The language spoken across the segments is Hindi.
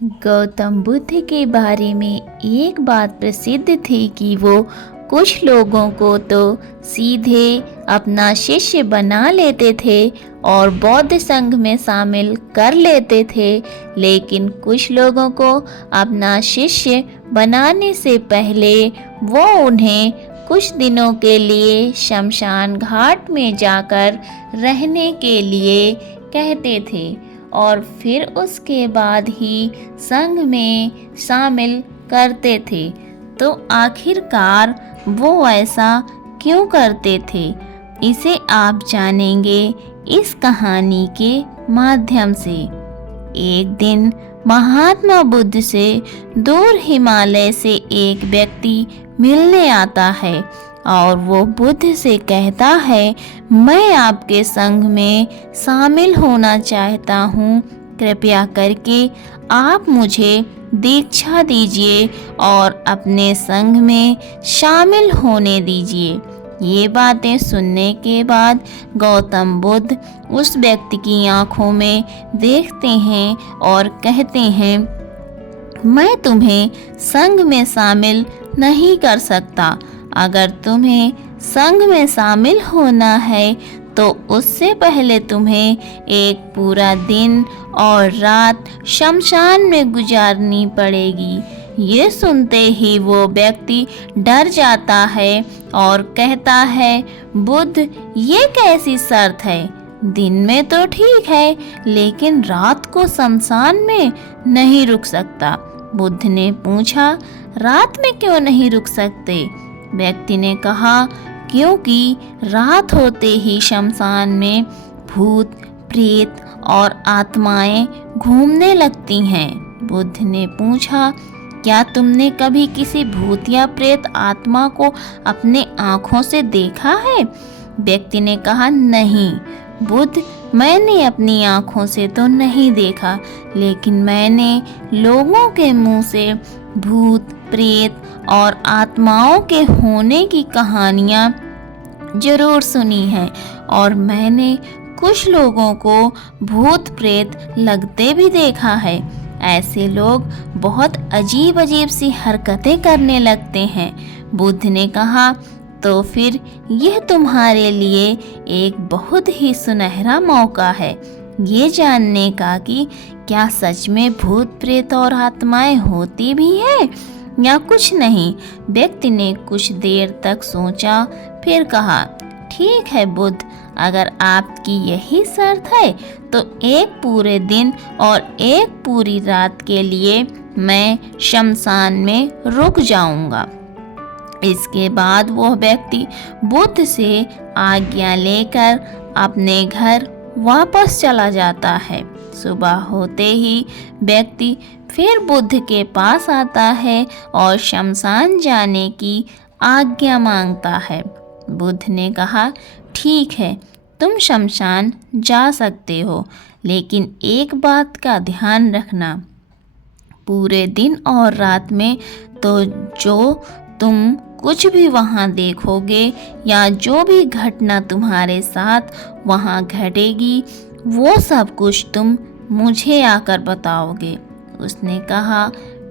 गौतम बुद्ध के बारे में एक बात प्रसिद्ध थी कि वो कुछ लोगों को तो सीधे अपना शिष्य बना लेते थे और बौद्ध संघ में शामिल कर लेते थे, लेकिन कुछ लोगों को अपना शिष्य बनाने से पहले वो उन्हें कुछ दिनों के लिए शमशान घाट में जाकर रहने के लिए कहते थे और फिर उसके बाद ही संघ में शामिल करते थे। तो आखिरकार वो ऐसा क्यों करते थे, इसे आप जानेंगे इस कहानी के माध्यम से। एक दिन महात्मा बुद्ध से दूर हिमालय से एक व्यक्ति मिलने आता है और वो बुद्ध से कहता है, मैं आपके संघ में शामिल होना चाहता हूँ, कृपया करके आप मुझे दीक्षा दीजिए और अपने संघ में शामिल होने दीजिए। ये बातें सुनने के बाद गौतम बुद्ध उस व्यक्ति की आंखों में देखते हैं और कहते हैं, मैं तुम्हें संघ में शामिल नहीं कर सकता। अगर तुम्हें संघ में शामिल होना है तो उससे पहले तुम्हें एक पूरा दिन और रात शमशान में गुजारनी पड़ेगी। ये सुनते ही वो व्यक्ति डर जाता है और कहता है, बुद्ध, ये कैसी शर्त है? दिन में तो ठीक है, लेकिन रात को शमशान में नहीं रुक सकता। बुद्ध ने पूछा, रात में क्यों नहीं रुक सकते? व्यक्ति ने कहा, क्योंकि रात होते ही शमशान में भूत, प्रेत और आत्माएं घूमने लगती हैं। बुद्ध ने पूछा, क्या तुमने कभी किसी भूत या प्रेत आत्मा को अपने आँखों से देखा है? व्यक्ति ने कहा, नहीं बुद्ध, मैंने अपनी आँखों से तो नहीं देखा, लेकिन मैंने लोगों के मुंह से भूत, प्रेत और आत्माओं के होने की कहानियाँ जरूर सुनी है और मैंने कुछ लोगों को भूत प्रेत लगते भी देखा है। ऐसे लोग बहुत अजीब अजीब सी हरकतें करने लगते हैं। बुद्ध ने कहा, तो फिर यह तुम्हारे लिए एक बहुत ही सुनहरा मौका है ये जानने का कि क्या सच में भूत प्रेत और आत्माएं होती भी हैं या कुछ नहीं। व्यक्ति ने कुछ देर तक सोचा, फिर कहा, ठीक है बुद्ध, अगर आपकी यही शर्त है तो एक पूरे दिन और एक पूरी रात के लिए मैं शमशान में रुक जाऊंगा। इसके बाद वह व्यक्ति बुद्ध से आज्ञा लेकर अपने घर वापस चला जाता है। सुबह होते ही व्यक्ति फिर बुद्ध के पास आता है और शमशान जाने की आज्ञा मांगता है। बुद्ध ने कहा, ठीक है, तुम शमशान जा सकते हो, लेकिन एक बात का ध्यान रखना, पूरे दिन और रात में तो जो तुम कुछ भी वहाँ देखोगे या जो भी घटना तुम्हारे साथ वहाँ घटेगी, वो सब कुछ तुम मुझे आकर बताओगे। उसने कहा,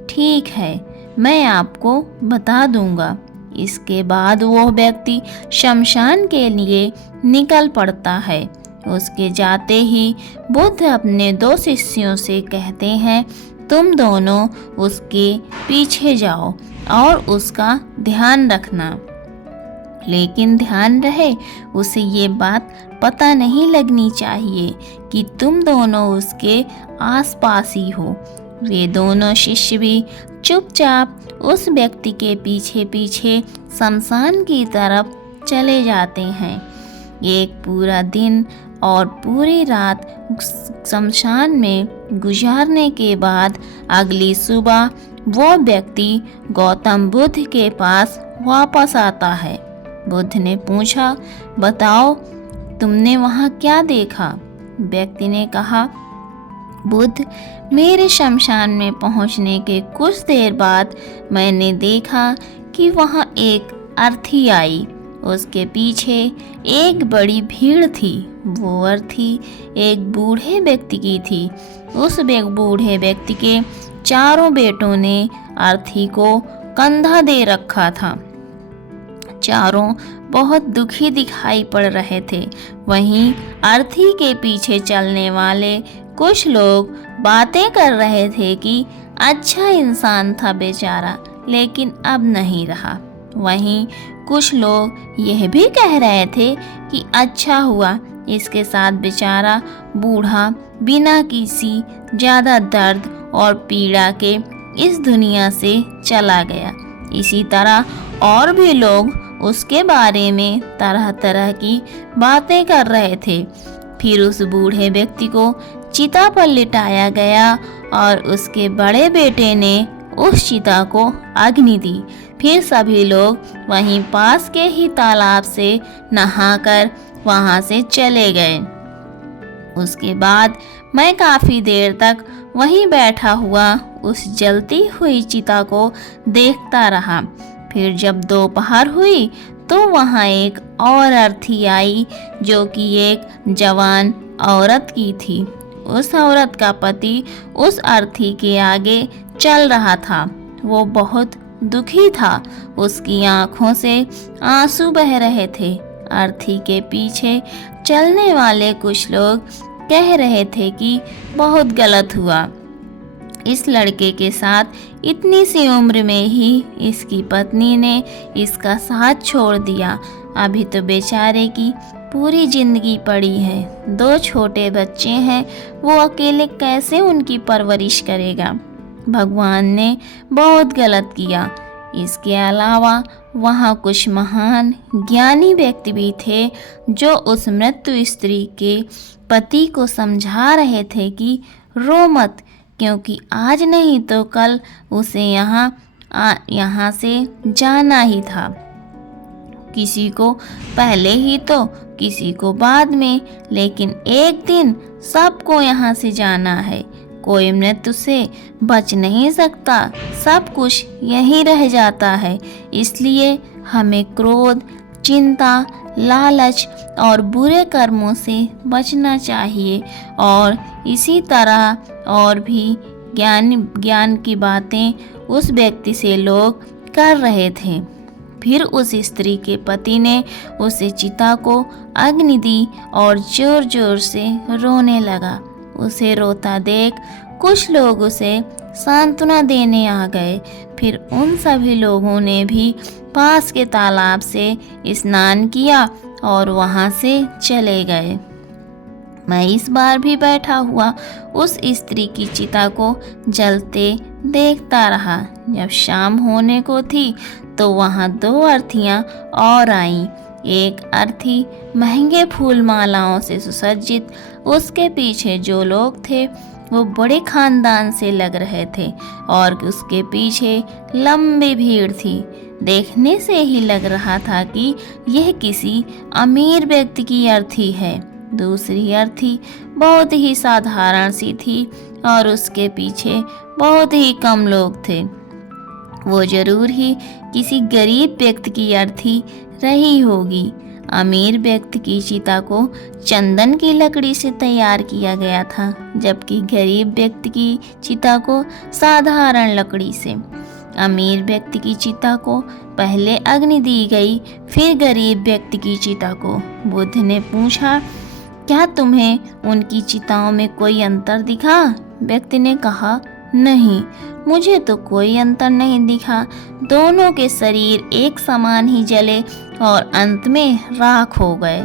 ठीक है, मैं आपको बता दूंगा। इसके बाद वो व्यक्ति शमशान के लिए निकल पड़ता है। उसके जाते ही बुद्ध अपने दो शिष्यों से कहते हैं, तुम दोनों उसके पीछे जाओ और उसका ध्यान रखना, लेकिन ध्यान रहे उसे ये बात पता नहीं लगनी चाहिए कि तुम दोनों उसके आसपास ही हो। वे दोनों शिष्य भी चुपचाप उस व्यक्ति के पीछे पीछे शमशान की तरफ चले जाते हैं। एक पूरा दिन और पूरी रात शमशान में गुजारने के बाद अगली सुबह वो व्यक्ति गौतम बुद्ध के पास वापस आता है। बुद्ध ने पूछा, बताओ तुमने वहाँ क्या देखा? व्यक्ति ने कहा, बुद्ध, मेरे शमशान में पहुँचने के कुछ देर बाद मैंने देखा कि वहाँ एक अर्थी आई। उसके पीछे एक बड़ी भीड़ थी। वो अर्थी एक बूढ़े व्यक्ति की थी। उस बूढ़े व्यक्ति के चारों बेटों ने अर्थी को कंधा दे रखा था। चारों बहुत दुखी दिखाई पड़ रहे थे। वहीं अर्थी के पीछे चलने वाले कुछ लोग बातें कर रहे थे कि अच्छा इंसान था बेचारा, लेकिन अब नहीं रहा। वहीं कुछ लोग यह भी कह रहे थे कि अच्छा हुआ इसके साथ बेचारा बूढ़ा बिना किसी ज़्यादा दर्द और पीड़ा के इस दुनिया से चला गया। इसी तरह और भी लोग उसके बारे में तरह तरह की बातें कर रहे थे। फिर उस बूढ़े व्यक्ति को चिता पर लिटाया गया और उसके बड़े बेटे ने उस चिता को अग्नि दी। फिर सभी लोग वहीं पास के ही तालाब से नहाकर वहां से चले गए। उसके बाद मैं काफ़ी देर तक वहीं बैठा हुआ उस जलती हुई चिता को देखता रहा। फिर जब दोपहर हुई तो वहाँ एक और अर्थी आई जो कि एक जवान औरत की थी। उस औरत का पति उस अर्थी के आगे चल रहा था। वो बहुत दुखी था। उसकी आंखों से आंसू बह रहे थे। अर्थी के पीछे चलने वाले कुछ लोग कह रहे थे कि बहुत गलत हुआ, इस लड़के के साथ इतनी सी उम्र में ही इसकी पत्नी ने इसका साथ छोड़ दिया। अभी तो बेचारे की पूरी जिंदगी पड़ी है। 2 छोटे बच्चे हैं, वो अकेले कैसे उनकी परवरिश करेगा। भगवान ने बहुत गलत किया। इसके अलावा वहाँ कुछ महान ज्ञानी व्यक्ति भी थे जो उस मृत्यु स्त्री के पति को समझा रहे थे कि रो मत, क्योंकि आज नहीं तो कल उसे यहाँ से जाना ही था। किसी को पहले ही तो किसी को बाद में, लेकिन एक दिन सबको यहाँ से जाना है। कोई मृत्यु से बच नहीं सकता, सब कुछ यहीं रह जाता है। इसलिए हमें क्रोध, चिंता, लालच और बुरे कर्मों से बचना चाहिए। और इसी तरह और भी ज्ञान की बातें उस व्यक्ति से लोग कर रहे थे। फिर उस स्त्री के पति ने उसे चिता को अग्नि दी और जोर जोर से रोने लगा। उसे रोता देख कुछ लोग उसे सांत्वना देने आ गए। फिर उन सभी लोगों ने भी पास के तालाब से स्नान किया और वहां से चले गए। मैं इस बार भी बैठा हुआ उस स्त्री की चिता को जलते देखता रहा। जब शाम होने को थी तो वहाँ 2 अर्थियाँ और आईं। एक अर्थी महंगे फूल मालाओं से सुसज्जित, उसके पीछे जो लोग थे वो बड़े खानदान से लग रहे थे और उसके पीछे लंबी भीड़ थी। देखने से ही लग रहा था कि यह किसी अमीर व्यक्ति की अर्थी है। दूसरी अर्थी बहुत ही साधारण सी थी और उसके पीछे बहुत ही कम लोग थे। वो जरूर ही किसी गरीब व्यक्ति की अर्थी रही होगी। अमीर व्यक्ति की चिता को चंदन की लकड़ी से तैयार किया गया था, जबकि गरीब व्यक्ति की चिता को साधारण लकड़ी से। अमीर व्यक्ति की चिता को पहले अग्नि दी गई, फिर गरीब व्यक्ति की चिता को। बुद्ध ने पूछा, क्या तुम्हें उनकी चिताओं में कोई अंतर दिखा? व्यक्ति ने कहा, नहीं, मुझे तो कोई अंतर नहीं दिखा। दोनों के शरीर एक समान ही जले और अंत में राख हो गए।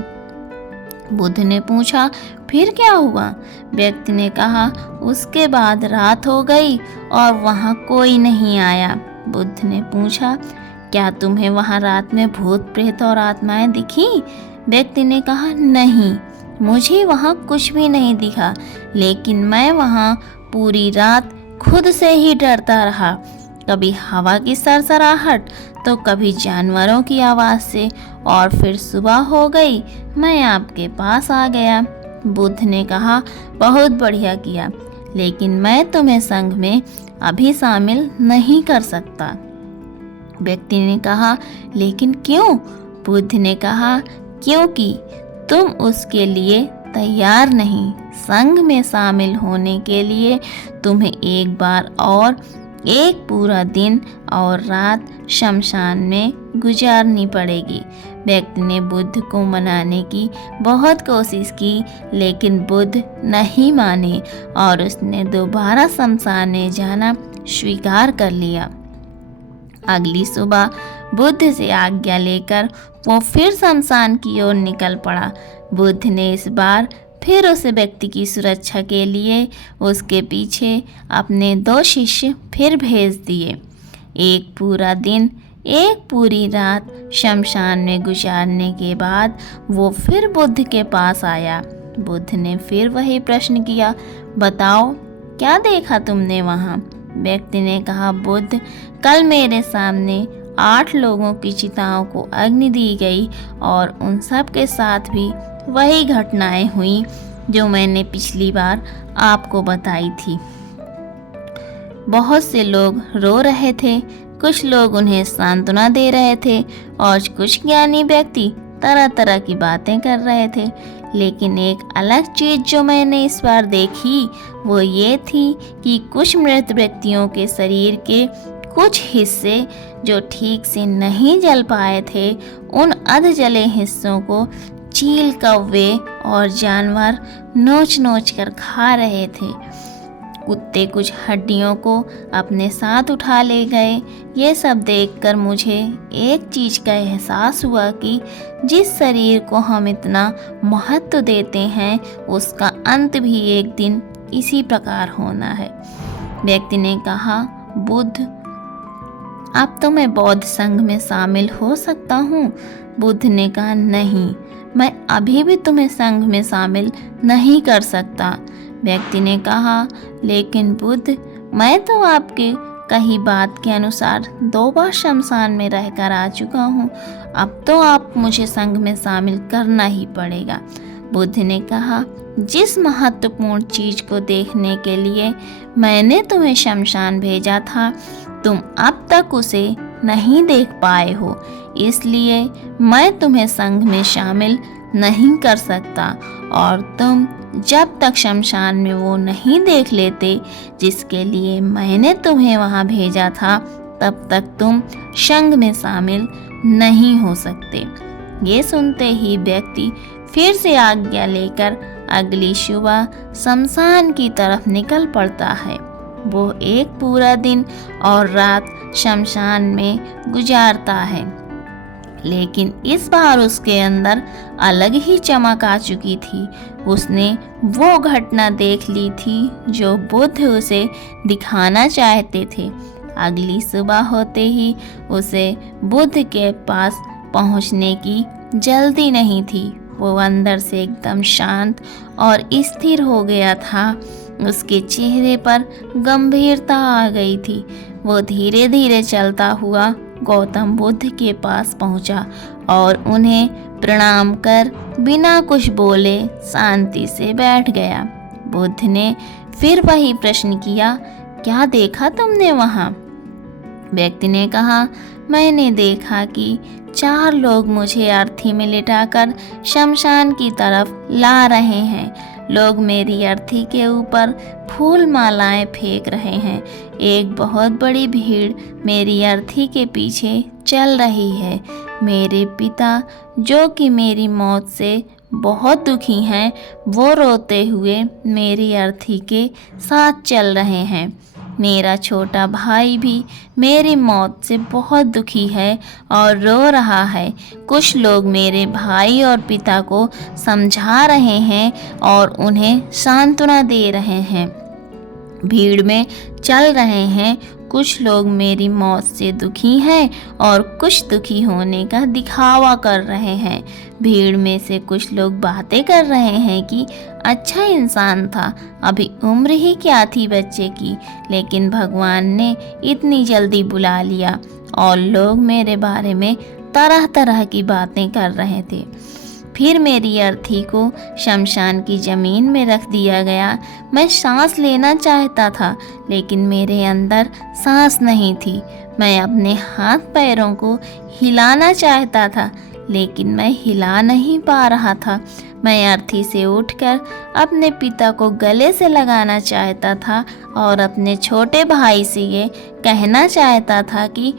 बुद्ध ने पूछा, फिर क्या हुआ? व्यक्ति ने कहा, उसके बाद रात हो गई और वहाँ कोई नहीं आया। बुद्ध ने पूछा, क्या तुम्हें वहाँ रात में भूत प्रेत और आत्माएं दिखी? व्यक्ति ने कहा, नहीं, मुझे वहाँ कुछ भी नहीं दिखा, लेकिन मैं वहाँ पूरी रात खुद से ही डरता रहा। कभी हवा की सरसराहट तो कभी जानवरों की आवाज़ से, और फिर सुबह हो गई, मैं आपके पास आ गया। बुद्ध ने कहा, बहुत बढ़िया किया, लेकिन मैं तुम्हें संघ में अभी शामिल नहीं कर सकता। व्यक्ति ने कहा, लेकिन क्यों? बुद्ध ने कहा, क्योंकि तुम उसके लिए तैयार नहीं। संघ में शामिल होने के लिए तुम्हें एक बार और एक पूरा दिन और रात शमशान में गुजारनी पड़ेगी। व्यक्ति ने बुद्ध को मनाने की बहुत कोशिश की, लेकिन बुद्ध नहीं माने और उसने दोबारा शमशान में जाना स्वीकार कर लिया। अगली सुबह बुद्ध से आज्ञा लेकर वो फिर शमशान की ओर निकल पड़ा। बुद्ध ने इस बार फिर उस व्यक्ति की सुरक्षा के लिए उसके पीछे अपने 2 शिष्य फिर भेज दिए। एक पूरा दिन एक पूरी रात शमशान में गुजारने के बाद वो फिर बुद्ध के पास आया। बुद्ध ने फिर वही प्रश्न किया, बताओ क्या देखा तुमने वहाँ? व्यक्ति ने कहा, बुद्ध, कल मेरे सामने 8 लोगों की चिताओं को अग्नि दी गई और उन सब के साथ भी वही घटनाएं हुई जो मैंने पिछली बार आपको बताई थी। बहुत से लोग रो रहे थे, कुछ लोग उन्हें सांत्वना दे रहे थे और कुछ ज्ञानी व्यक्ति तरह तरह की बातें कर रहे थे। लेकिन एक अलग चीज़ जो मैंने इस बार देखी वो ये थी कि कुछ मृत व्यक्तियों के शरीर के कुछ हिस्से जो ठीक से नहीं जल पाए थे, उन अध जले हिस्सों को चील, कौवे और जानवर नोच नोच कर खा रहे थे। कुत्ते कुछ हड्डियों को अपने साथ उठा ले गए। ये सब देखकर मुझे एक चीज़ का एहसास हुआ कि जिस शरीर को हम इतना महत्व देते हैं उसका अंत भी एक दिन इसी प्रकार होना है। व्यक्ति ने कहा, बुद्ध, अब तो मैं बौद्ध संघ में शामिल हो सकता हूँ। बुद्ध ने कहा, नहीं, मैं अभी भी तुम्हें संघ में शामिल नहीं कर सकता। व्यक्ति ने कहा, लेकिन बुद्ध, मैं तो आपके कही बात के अनुसार 2 बार शमशान में रहकर आ चुका हूँ। अब तो आप मुझे संघ में शामिल करना ही पड़ेगा। बुद्ध ने कहा, जिस महत्वपूर्ण चीज़ को देखने के लिए मैंने तुम्हें शमशान भेजा था, तुम अब तक उसे नहीं देख पाए हो, इसलिए मैं तुम्हें संघ में शामिल नहीं कर सकता और तुम जब तक शमशान में वो नहीं देख लेते जिसके लिए मैंने तुम्हें वहाँ भेजा था, तब तक तुम संघ में शामिल नहीं हो सकते। ये सुनते ही व्यक्ति फिर से आज्ञा लेकर अगली सुबह शमशान की तरफ निकल पड़ता है। वो एक पूरा दिन और रात शमशान में गुजारता है, लेकिन इस बार उसके अंदर अलग ही चमक आ चुकी थी। उसने वो घटना देख ली थी जो बुद्ध उसे दिखाना चाहते थे। अगली सुबह होते ही उसे बुद्ध के पास पहुंचने की जल्दी नहीं थी। वो अंदर से एकदम शांत और स्थिर हो गया था। उसके चेहरे पर गंभीरता आ गई थी। वो धीरे धीरे चलता हुआ गौतम बुद्ध के पास पहुंचा और उन्हें प्रणाम कर बिना कुछ बोले शांति से बैठ गया। बुद्ध ने फिर वही प्रश्न किया, क्या देखा तुमने वहाँ? व्यक्ति ने कहा, मैंने देखा कि 4 लोग मुझे अर्थी में लिटाकर शमशान की तरफ ला रहे हैं। लोग मेरी अर्थी के ऊपर फूल मालाएं फेंक रहे हैं। एक बहुत बड़ी भीड़ मेरी अर्थी के पीछे चल रही है। मेरे पिता, जो कि मेरी मौत से बहुत दुखी हैं, वो रोते हुए मेरी अर्थी के साथ चल रहे हैं। मेरा छोटा भाई भी मेरी मौत से बहुत दुखी है और रो रहा है। कुछ लोग मेरे भाई और पिता को समझा रहे हैं और उन्हें सांत्वना दे रहे हैं। भीड़ में चल रहे हैं। कुछ लोग मेरी मौत से दुखी हैं और कुछ दुखी होने का दिखावा कर रहे हैं। भीड़ में से कुछ लोग बातें कर रहे हैं कि अच्छा इंसान था, अभी उम्र ही क्या थी बच्चे की, लेकिन भगवान ने इतनी जल्दी बुला लिया। और लोग मेरे बारे में तरह तरह की बातें कर रहे थे। फिर मेरी अर्थी को शमशान की ज़मीन में रख दिया गया। मैं सांस लेना चाहता था, लेकिन मेरे अंदर सांस नहीं थी। मैं अपने हाथ पैरों को हिलाना चाहता था, लेकिन मैं हिला नहीं पा रहा था। मैं अर्थी से उठकर अपने पिता को गले से लगाना चाहता था और अपने छोटे भाई से ये कहना चाहता था कि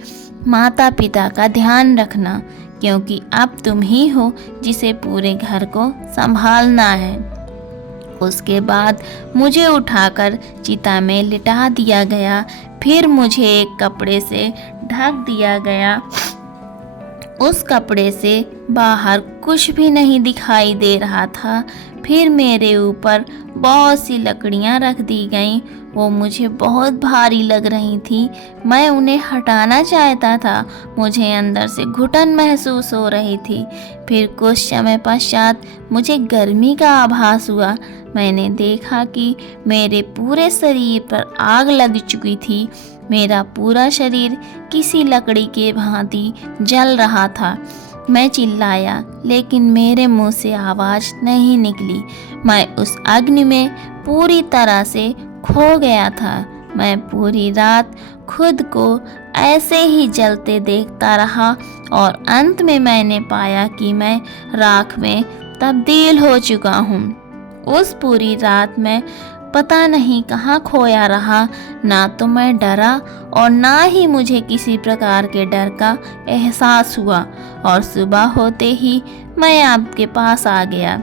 माता पिता का ध्यान रखना, क्योंकि अब तुम ही हो जिसे पूरे घर को संभालना है। उसके बाद मुझे उठाकर चिता में लिटा दिया गया। फिर मुझे एक कपड़े से ढक दिया गया। उस कपड़े से बाहर कुछ भी नहीं दिखाई दे रहा था। फिर मेरे ऊपर बहुत सी लकड़ियां रख दी गईं। वो मुझे बहुत भारी लग रही थी। मैं उन्हें हटाना चाहता था। मुझे अंदर से घुटन महसूस हो रही थी। फिर कुछ समय पश्चात मुझे गर्मी का आभास हुआ। मैंने देखा कि मेरे पूरे शरीर पर आग लग चुकी थी। मेरा पूरा शरीर किसी लकड़ी के भांति जल रहा था। मैं चिल्लाया, लेकिन मेरे मुंह से आवाज़ नहीं निकली। मैं उस अग्नि में पूरी तरह से खो गया था। मैं पूरी रात खुद को ऐसे ही जलते देखता रहा और अंत में मैंने पाया कि मैं राख में तब्दील हो चुका हूँ। उस पूरी रात मैं पता नहीं कहाँ खोया रहा। ना तो मैं डरा और ना ही मुझे किसी प्रकार के डर का एहसास हुआ। और सुबह होते ही मैं आपके पास आ गया।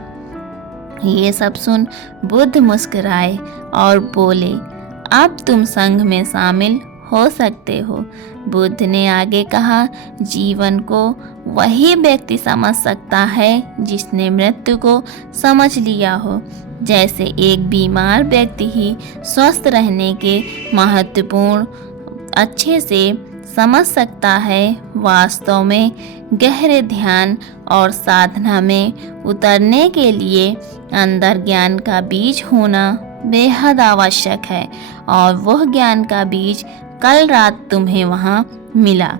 ये सब सुन बुद्ध मुस्कुराए और बोले, अब तुम संघ में शामिल हो सकते हो। बुद्ध ने आगे कहा, जीवन को वही व्यक्ति समझ सकता है जिसने मृत्यु को समझ लिया हो। जैसे एक बीमार व्यक्ति ही स्वस्थ रहने के महत्वपूर्ण अच्छे से समझ सकता है, वास्तव में गहरे ध्यान और साधना में उतरने के लिए अंदर ज्ञान का बीज होना बेहद आवश्यक है। और वह ज्ञान का बीज कल रात तुम्हें वहाँ मिला।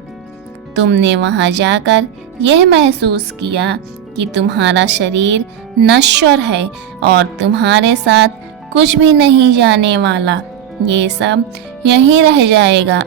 तुमने वहाँ जाकर यह महसूस किया कि तुम्हारा शरीर नश्वर है और तुम्हारे साथ कुछ भी नहीं जाने वाला। ये सब यहीं रह जाएगा।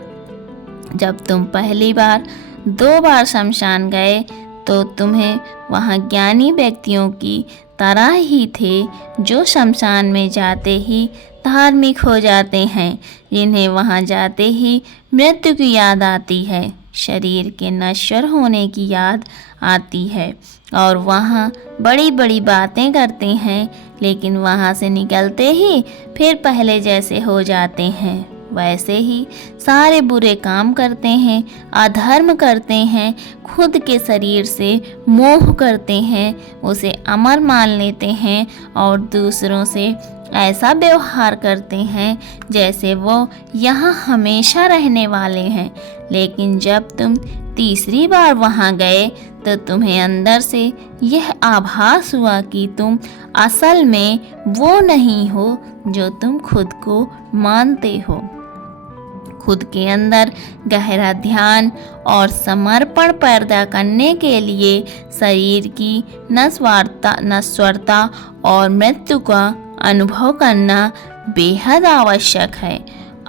जब तुम पहली बार 2 बार शमशान गए तो तुम्हें वहाँ ज्ञानी व्यक्तियों की तरह ही थे, जो शमशान में जाते ही धार्मिक हो जाते हैं, जिन्हें वहाँ जाते ही मृत्यु की याद आती है, शरीर के नश्वर होने की याद आती है और वहाँ बड़ी बड़ी बातें करते हैं, लेकिन वहाँ से निकलते ही फिर पहले जैसे हो जाते हैं। वैसे ही सारे बुरे काम करते हैं, अधर्म करते हैं, खुद के शरीर से मोह करते हैं, उसे अमर मान लेते हैं और दूसरों से ऐसा व्यवहार करते हैं जैसे वो यहाँ हमेशा रहने वाले हैं। लेकिन जब तुम तीसरी बार वहाँ गए तो तुम्हें अंदर से यह आभास हुआ कि तुम असल में वो नहीं हो जो तुम खुद को मानते हो। खुद के अंदर गहरा ध्यान और समर्पण पैदा करने के लिए शरीर की नश्वरता और मृत्यु का अनुभव करना बेहद आवश्यक है।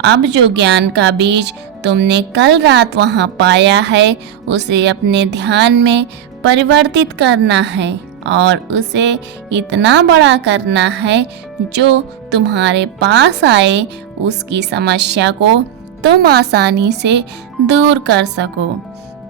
अब जो ज्ञान का बीज तुमने कल रात वहाँ पाया है, उसे अपने ध्यान में परिवर्तित करना है और उसे इतना बड़ा करना है जो तुम्हारे पास आए उसकी समस्या को तुम आसानी से दूर कर सको।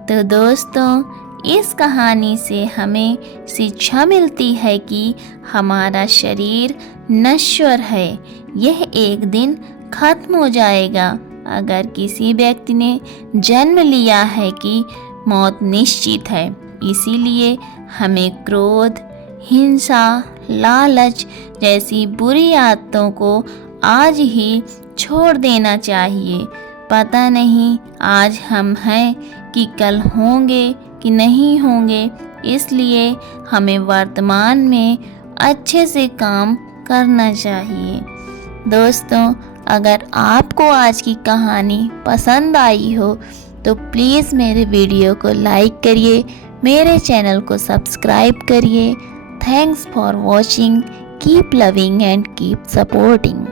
तो दोस्तों, इस कहानी से हमें शिक्षा मिलती है कि हमारा शरीर नश्वर है, यह एक दिन खत्म हो जाएगा। अगर किसी व्यक्ति ने जन्म लिया है कि मौत निश्चित है, इसीलिए हमें क्रोध, हिंसा, लालच जैसी बुरी आदतों को आज ही छोड़ देना चाहिए। पता नहीं आज हम हैं कि कल होंगे कि नहीं होंगे, इसलिए हमें वर्तमान में अच्छे से काम करना चाहिए। दोस्तों, अगर आपको आज की कहानी पसंद आई हो तो प्लीज़ मेरे वीडियो को लाइक करिए, मेरे चैनल को सब्सक्राइब करिए। Thanks for watching. Keep loving and keep supporting.